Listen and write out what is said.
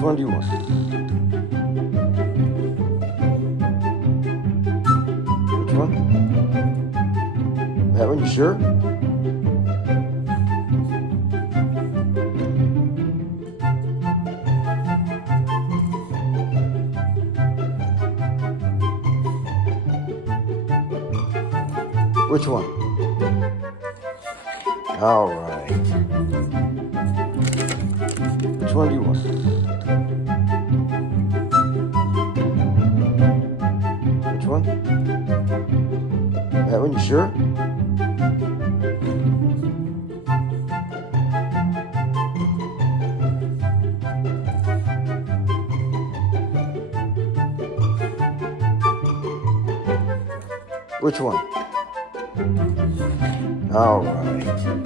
Which one do you want? Which one? That one, you sure? Which one? All right. Which one do you want? Which one? That one, you sure? Which one? All right.